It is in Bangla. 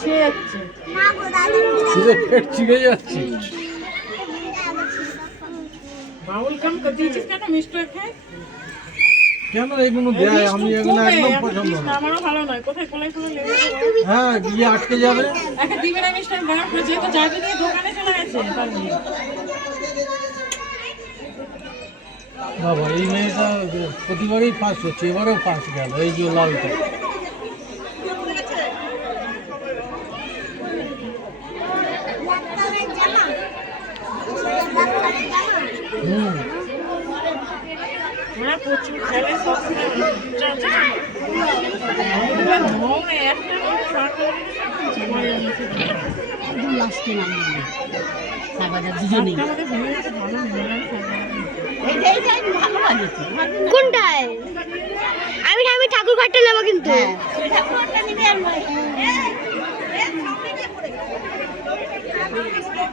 ছিঁড়ে যাচ্ছে। পেট ছিঁড়ে যাচ্ছে। বাউল কেন দিয়েছিস কেন মিষ্টি খায়? কেন এগুলো দেয়? আমি এগুলো একদম পছন্দ না। আমারও ভালো নয়। কোথায় কোলাই কোলাই লেগে হ্যাঁ, গিয়ে আটকে যাবে। একটা দিবে না মিষ্টি আমি বানাবো, যেহেতু যাবি নিয়ে দোকানে চলে গেছে তার নিয়ে। বাবা, এই মেয়েটা প্রতিবারই ফার্স্ট হচ্ছে, এবারেও ফার্স্ট গেল। এই যে লালটা, হুম, ওরা প্রচুর খেলে সবসময় লাস্টে নাম সাবাজার দুজনেই ভালো লাগছে। কোনটায়? আমি ঠাকুর ঘাটটা নেবো কিন্তু। ঠাকুরটা নিবি আর